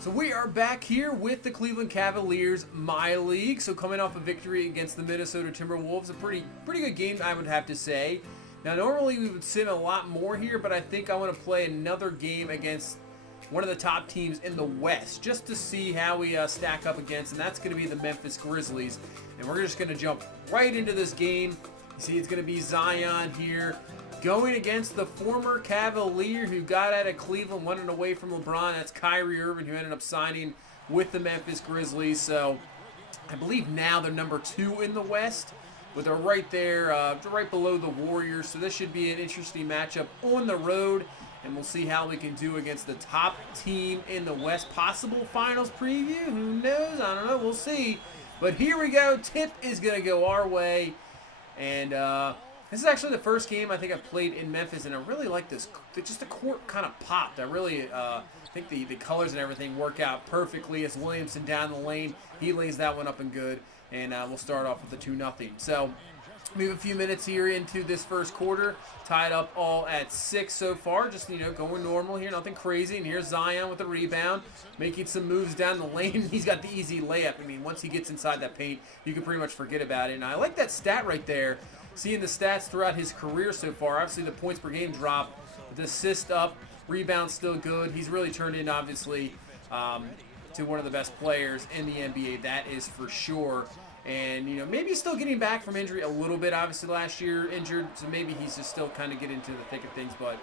So we are back here with the Cleveland Cavaliers MyLeague. So coming off a victory against the Minnesota Timberwolves, a pretty good game, I would have to say. Now normally we would sim a lot more here, but I think I want to play another game against one of the top teams in the West just to see how we stack up against, and that's going to be the Memphis Grizzlies. And we're just going to jump right into this game. You see, it's going to be Zion here going against the former Cavalier who got out of Cleveland, running away from LeBron. That's Kyrie Irving, who ended up signing with the Memphis Grizzlies. So I believe now they're number 2 in the West, but they're right there, right below the Warriors. So this should be an interesting matchup on the road, and we'll see how we can do against the top team in the West. Possible finals preview, who knows? I don't know, we'll see. But here we go. Tip is going to go our way, and this is actually the first game I think I've played in Memphis, and I really like this. Just the court kind of popped. I really think the colors and everything work out perfectly. As Williamson down the lane, he lays that one up and good, and we'll start off with the 2-0. So we have a few minutes here into this first quarter, tied up all at 6 so far. Just, going normal here, nothing crazy. And here's Zion with the rebound, making some moves down the lane. He's got the easy layup. I mean, once he gets inside that paint, you can pretty much forget about it. And I like that stat right there. Seeing the stats throughout his career so far, obviously the points per game drop, the assist up, rebound still good. He's really turned in, obviously, to one of the best players in the NBA, that is for sure. And, maybe he's still getting back from injury a little bit. Obviously last year injured, so maybe he's just still kind of getting into the thick of things. But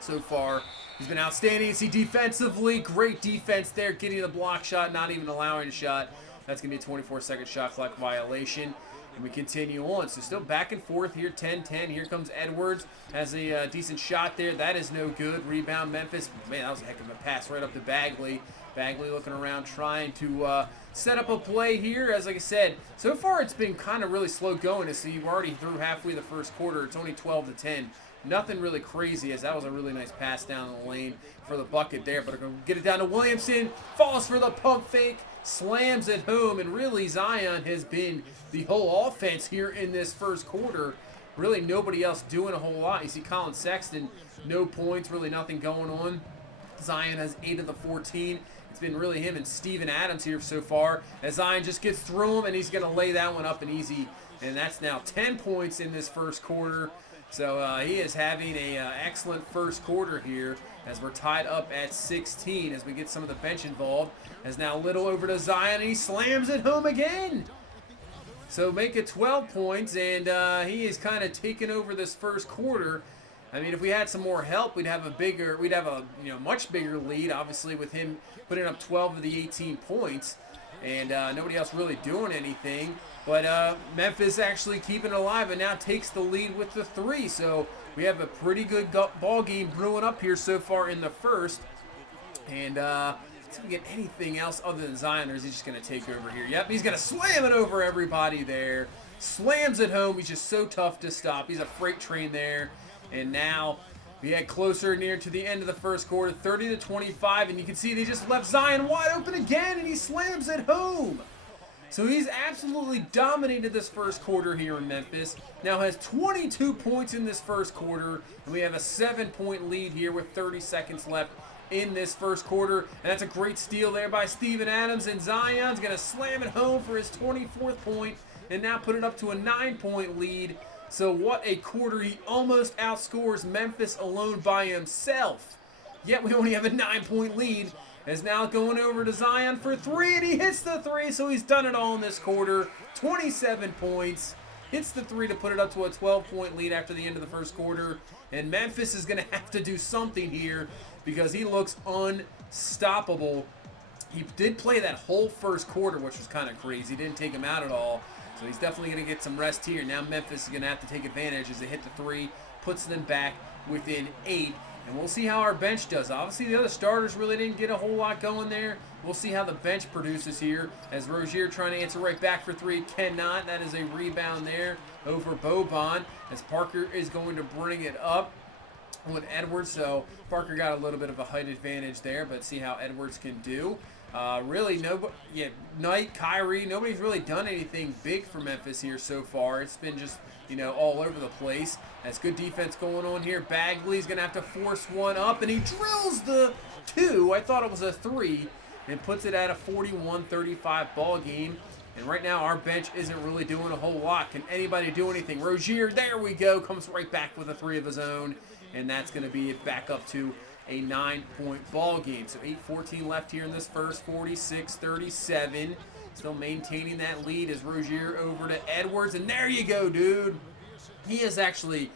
so far, he's been outstanding. See, defensively, great defense there, getting the block shot, not even allowing a shot. That's going to be a 24-second shot clock violation. And we continue on. So still back and forth here, 10-10. Here comes Edwards. Has a decent shot there. That is no good. Rebound, Memphis. Man, that was a heck of a pass right up to Bagley. Bagley looking around, trying to set up a play here. As like I said, so far it's been kind of really slow going. So you've already through halfway the first quarter. It's only 12-10. Nothing really crazy, as that was a really nice pass down the lane for the bucket there. But I'm going to get it down to Williamson. Falls for the pump fake. Slams it home. And really, Zion has been the whole offense here in this first quarter. Really nobody else doing a whole lot. You see Colin Sexton, no points, really nothing going on. Zion has 8 of the 14. It's been really him and Steven Adams here so far. As Zion just gets through him, and he's going to lay that one up and easy. And that's now 10 points in this first quarter. So he is having an excellent first quarter here as we're tied up at 16 as we get some of the bench involved. As now Little over to Zion, and he slams it home again. So make it 12 points, and he is kind of taking over this first quarter. I mean, if we had some more help, we'd have a much bigger lead. Obviously, with him putting up 12 of the 18 points, and nobody else really doing anything. But Memphis actually keeping it alive and now takes the lead with the 3. So we have a pretty good ball game brewing up here so far in the first. And let's see if we get anything else other than Zion, or is he just going to take over here? Yep, he's going to slam it over everybody there. Slams it home. He's just so tough to stop. He's a freight train there. And now we get closer near to the end of the first quarter, 30-25, and you can see they just left Zion wide open again, and he slams it home. So he's absolutely dominated this first quarter here in Memphis. Now has 22 points in this first quarter, and we have a 7-point lead here with 30 seconds left in this first quarter. And that's a great steal there by Steven Adams, and Zion's going to slam it home for his 24th point and now put it up to a 9-point lead. So what a quarter. He almost outscores Memphis alone by himself. Yet we only have a 9-point lead. Is now going over to Zion for 3, and he hits the 3, so he's done it all in this quarter. 27 points. Hits the 3 to put it up to a 12-point lead after the end of the first quarter. And Memphis is going to have to do something here because he looks unstoppable. He did play that whole first quarter, which was kind of crazy. Didn't take him out at all. So he's definitely going to get some rest here. Now Memphis is going to have to take advantage as they hit the 3, puts them back within 8. And we'll see how our bench does. Obviously, the other starters really didn't get a whole lot going there. We'll see how the bench produces here. As Rozier trying to answer right back for 3, cannot. That is a rebound there over Boban. As Parker is going to bring it up with Edwards. So Parker got a little bit of a height advantage there, but see how Edwards can do. Really, Knight, Kyrie, nobody's really done anything big for Memphis here so far. It's been just, all over the place. That's good defense going on here. Bagley's going to have to force one up, and he drills the 2. I thought it was a 3. and puts it at a 41-35 ball game. And right now, our bench isn't really doing a whole lot. Can anybody do anything? Rozier, there we go, comes right back with a 3 of his own. And that's going to be it back up to a 9-point ball game. So 8:14 left here in this first, 46-37. Still maintaining that lead as Rozier over to Edwards. And there you go, dude. He has actually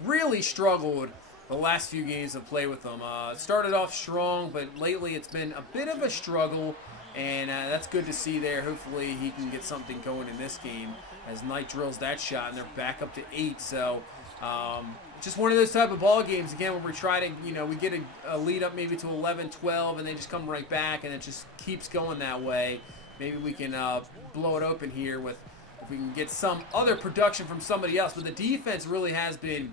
really struggled the last few games of play with him. Started off strong, but lately it's been a bit of a struggle. And that's good to see there. Hopefully he can get something going in this game as Knight drills that shot, and they're back up to 8. So just one of those type of ball games, again, where we try to, we get a lead up maybe to 11-12, and they just come right back, and it just keeps going that way. Maybe we can blow it open here if we can get some other production from somebody else. But the defense really has been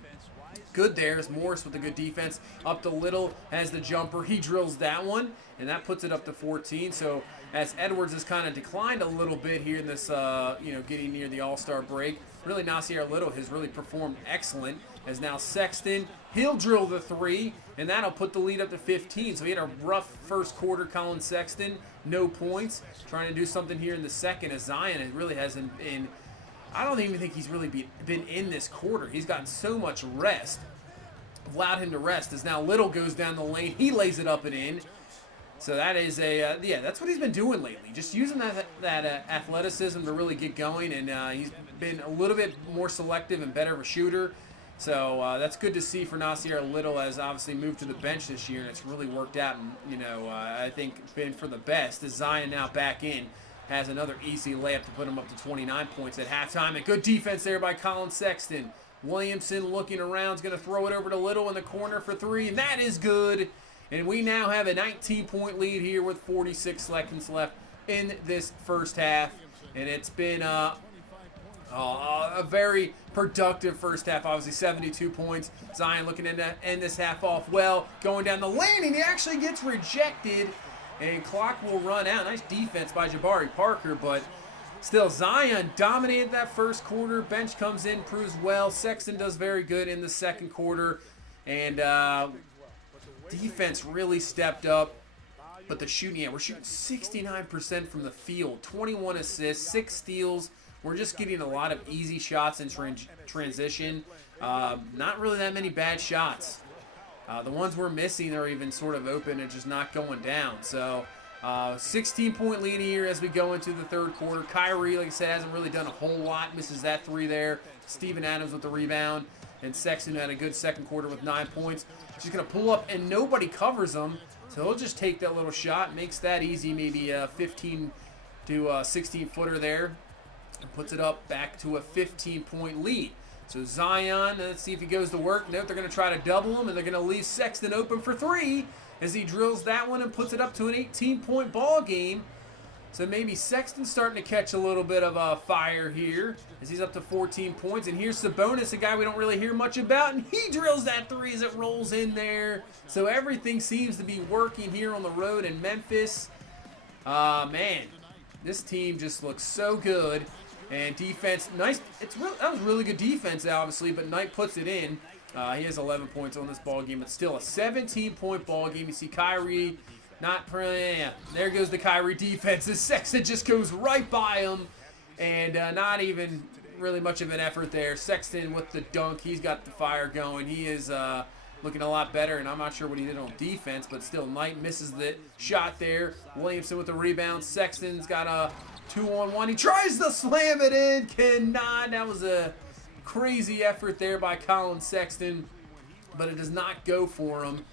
good there. As Morris with a good defense. Up to Little has the jumper. He drills that one, and that puts it up to 14. So as Edwards has kind of declined a little bit here in this, getting near the All-Star break, really Nasir Little has really performed excellent. As now Sexton, he'll drill the 3, and that'll put the lead up to 15. So he had a rough first quarter, Colin Sexton, no points. Trying to do something here in the second as Zion, it really hasn't been, I don't even think he's really been in this quarter. He's gotten so much rest, allowed him to rest, as now Little goes down the lane. He lays it up and in. So that is that's what he's been doing lately. Just using that athleticism to really get going, and he's been a little bit more selective and better of a shooter. So that's good to see for Nasir Little, as obviously moved to the bench this year, and it's really worked out. And I think been for the best. As Zion now back in, has another easy layup to put him up to 29 points at halftime. And good defense there by Colin Sexton. Williamson looking around, is going to throw it over to Little in the corner for 3, and that is good. And we now have a 19-point lead here with 46 seconds left in this first half. And it's been a very productive first half. Obviously 72 points. Zion looking to end this half off well. Going down the lane, and he actually gets rejected. And clock will run out. Nice defense by Jabari Parker, but still Zion dominated that first quarter. Bench comes in, proves well. Sexton does very good in the second quarter. And defense really stepped up. But the shooting, we're shooting 69% from the field. 21 assists, 6 steals. We're just getting a lot of easy shots in transition. Not really that many bad shots. The ones we're missing are even sort of open and just not going down. So 16-point lead here as we go into the third quarter. Kyrie, like I said, hasn't really done a whole lot. Misses that 3 there. Steven Adams with the rebound. And Sexton had a good second quarter with 9 points. She's going to pull up, and nobody covers him. So he'll just take that little shot. Makes that easy, maybe a 15 to 16-footer there. And puts it up back to a 15-point lead. So Zion, let's see if he goes to work. Nope, they're going to try to double him, and they're going to leave Sexton open for 3 as he drills that one and puts it up to an 18-point ball game. So maybe Sexton's starting to catch a little bit of a fire here as he's up to 14 points. And here's Sabonis, a guy we don't really hear much about, and he drills that 3 as it rolls in there. So everything seems to be working here on the road in Memphis. Man, this team just looks so good. And defense, nice. That was really good defense, obviously, but Knight puts it in. He has 11 points on this ball game. It's still a 17-point ball game. You see Kyrie, there goes the Kyrie defense. As Sexton just goes right by him, and not even really much of an effort there. Sexton with the dunk. He's got the fire going. He is looking a lot better, and I'm not sure what he did on defense, but still, Knight misses the shot there. Williamson with the rebound. Sexton's got a 2-on-1. He tries to slam it in. Cannot. That was a crazy effort there by Colin Sexton, but it does not go for him.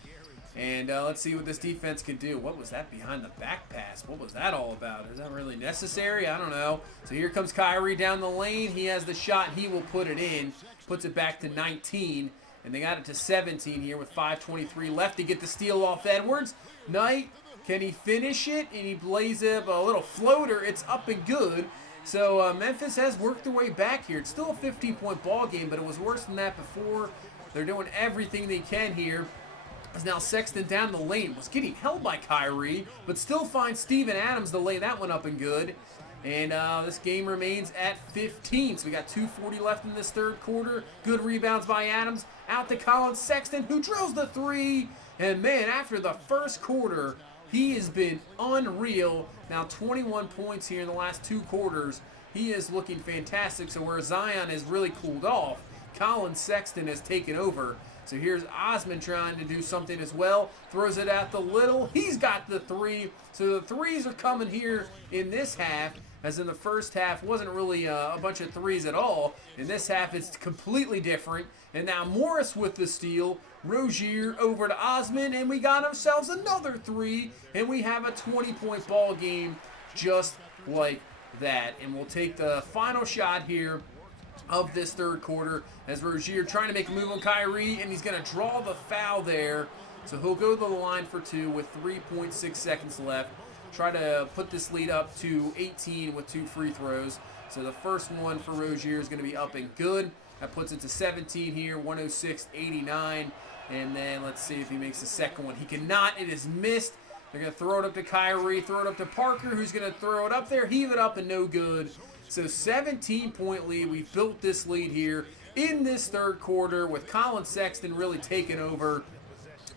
And let's see what this defense can do. What was that behind the back pass? What was that all about? Is that really necessary? I don't know. So here comes Kyrie down the lane. He has the shot. He will put it in. Puts it back to 19. And they got it to 17 here with 5:23 left to get the steal off Edwards. Knight, can he finish it? And he plays up a little floater. It's up and good. So Memphis has worked their way back here. It's still a 15-point ball game, but it was worse than that before. They're doing everything they can here. As now Sexton down the lane was getting held by Kyrie, but still finds Steven Adams to lay that one up and good. And this game remains at 15. So we got 2:40 left in this third quarter. Good rebounds by Adams. Out to Colin Sexton, who drills the 3. And man, after the first quarter, He has been unreal. Now 21 points here in the last 2 quarters. He is looking fantastic. So where Zion has really cooled off, Colin Sexton has taken over. So here's Osman trying to do something as well. Throws it at the Little. He's got the 3. So the 3s are coming here in this half. As in the first half, wasn't really a bunch of 3s at all. In this half, it's completely different. And now Morris with the steal. Rozier over to Osman, and we got ourselves another 3. And we have a 20-point ball game just like that. And we'll take the final shot here of this third quarter as Rozier trying to make a move on Kyrie, and he's going to draw the foul there. So he'll go to the line for 2 with 3.6 seconds left. Try to put this lead up to 18 with 2 free throws. So the first one for Rozier is going to be up and good. That puts it to 17 here, 106-89. And then let's see if he makes the second one. He cannot. It is missed. They're going to throw it up to Kyrie, throw it up to Parker, who's going to throw it up there, heave it up, and no good. So 17-point lead. We've built this lead here in this third quarter with Colin Sexton really taking over.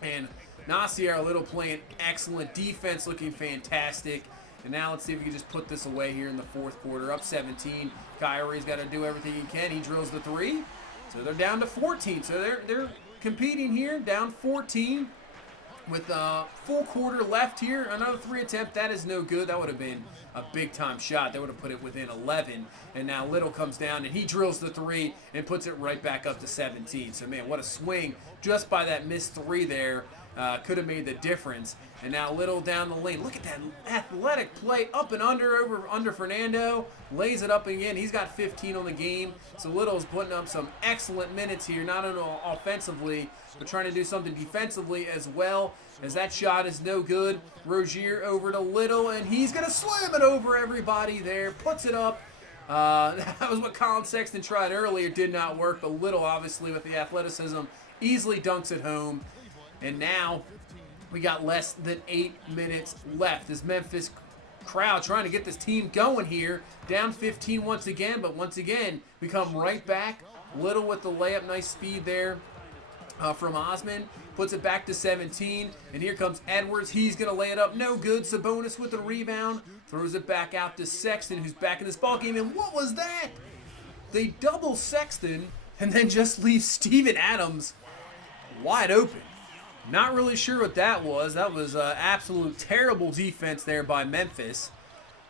And Nasir Little playing excellent defense, looking fantastic. And now let's see if we can just put this away here in the fourth quarter. Up 17. Kyrie's got to do everything he can. He drills the 3. So they're down to 14. So they're competing here, down 14 with a full quarter left here. Another 3 attempt. That is no good. That would have been a big-time shot. That would have put it within 11. And now Little comes down, and he drills the 3 and puts it right back up to 17. So, man, what a swing just by that missed 3 there. Could have made the difference. And now Little down the lane. Look at that athletic play up and under Fernando. Lays it up again. He's got 15 on the game. So Little's putting up some excellent minutes here, not only offensively, but trying to do something defensively as well. As that shot is no good. Rozier over to Little, and he's going to slam it over everybody there. Puts it up. That was what Colin Sexton tried earlier. Did not work, but Little, obviously, with the athleticism, easily dunks it home. And now we got less than 8 minutes left. This Memphis crowd trying to get this team going here. Down 15 once again, but once again, we come right back. Little with the layup. Nice speed there from Osman. Puts it back to 17. And here comes Edwards. He's going to lay it up. No good. Sabonis with the rebound. Throws it back out to Sexton, who's back in this ballgame. And what was that? They double Sexton and then just leave Steven Adams wide open. Not really sure what that was. That was absolute terrible defense there by Memphis.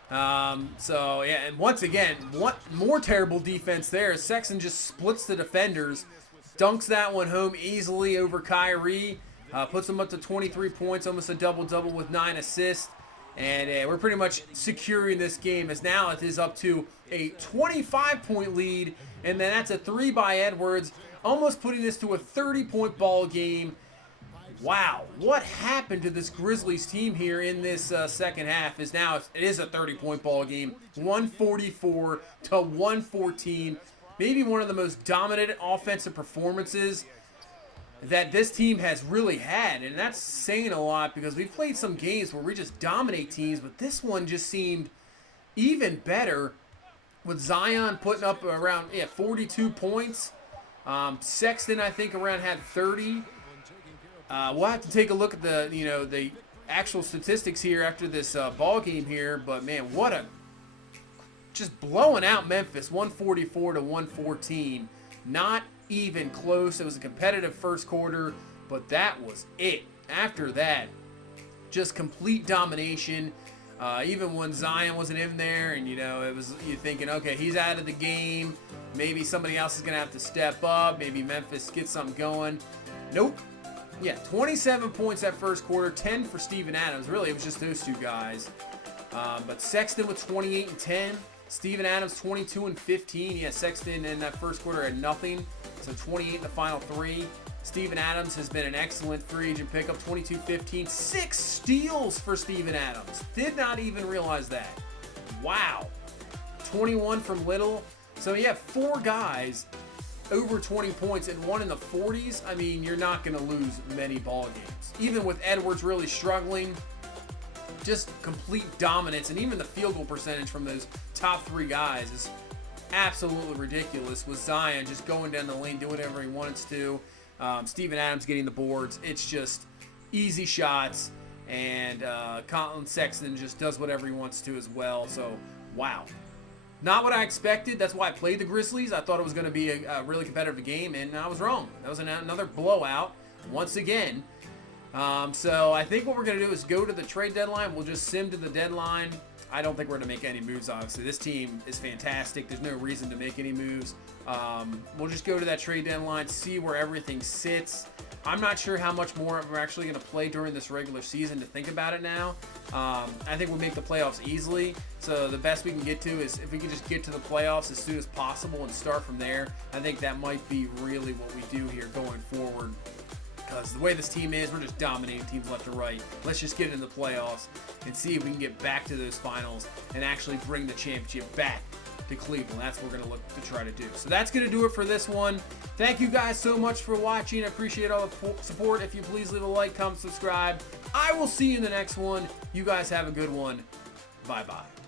So, yeah, and once again, what more terrible defense there. Sexton just splits the defenders, dunks that one home easily over Kyrie, puts him up to 23 points, almost a double-double with 9 assists. And we're pretty much securing this game as now it is up to a 25-point lead. And then that's a 3 by Edwards, almost putting this to a 30-point ball game. Wow, what happened to this Grizzlies team here in this second half is now it is a 30-point ball game, 144 to 114. Maybe one of the most dominant offensive performances that this team has really had, and that's saying a lot because we've played some games where we just dominate teams, but this one just seemed even better with Zion putting up around 42 points. Sexton, I think, around had 30. We'll have to take a look at the actual statistics here after this ball game here, but man, just blowing out Memphis, 144 to 114. Not even close. It was a competitive first quarter, but that was it. After that, just complete domination. Even when Zion wasn't in there, and it was you thinking, okay, he's out of the game. Maybe somebody else is gonna have to step up. Maybe Memphis gets something going. Nope. Yeah, 27 points that first quarter, 10 for Steven Adams. Really, it was just those 2 guys. But Sexton with 28 and 10. Steven Adams 22 and 15. Yeah, Sexton in that first quarter had nothing. So 28 in the final 3. Steven Adams has been an excellent free agent pickup. 22-15. 6 steals for Steven Adams. Did not even realize that. Wow. 21 from Little. So you have 4 guys over 20 points and 1 in the 40s. I mean, you're not going to lose many ball games. Even with Edwards really struggling, just complete dominance, and even the field goal percentage from those top 3 guys is absolutely ridiculous. With Zion just going down the lane, doing whatever he wants to. Steven Adams getting the boards. It's just easy shots. and Colin Sexton just does whatever he wants to as well. So, wow. Not what I expected. That's why I played the Grizzlies. I thought it was going to be a really competitive game, and I was wrong. That was another blowout once again. So I think what we're going to do is go to the trade deadline. We'll just sim to the deadline. I don't think we're going to make any moves, obviously. This team is fantastic. There's no reason to make any moves. We'll just go to that trade deadline, see where everything sits. I'm not sure how much more we're actually going to play during this regular season to think about it now. I think we'll make the playoffs easily. So the best we can get to is if we can just get to the playoffs as soon as possible and start from there. I think that might be really what we do here going forward. Because the way this team is, we're just dominating teams left to right. Let's just get into the playoffs and see if we can get back to those finals and actually bring the championship back to Cleveland. That's what we're going to look to try to do. So that's going to do it for this one. Thank you guys so much for watching. I appreciate all the support. If you please leave a like, comment, subscribe. I will see you in the next one. You guys have a good one. Bye-bye.